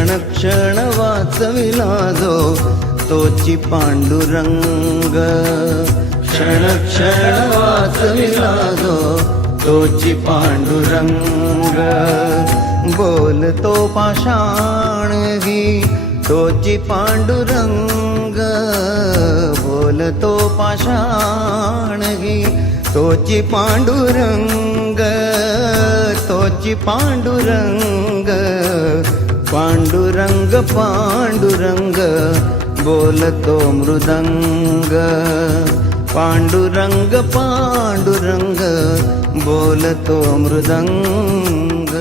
क्षण क्षण वाचविला जो तोची पांडुरंग। क्षण क्षण वाचविला जो तोची पांडुरंग। बोलतो पाषाण घी तोची पांडुरंग। बोलतो पाषाण घी तोची पांडुरंग। तोची पांडुरंग। पांडुरंग पांडुरंग बोलतो मृदंग। पांडुरंग पांडुरंग बोलतो मृदंग।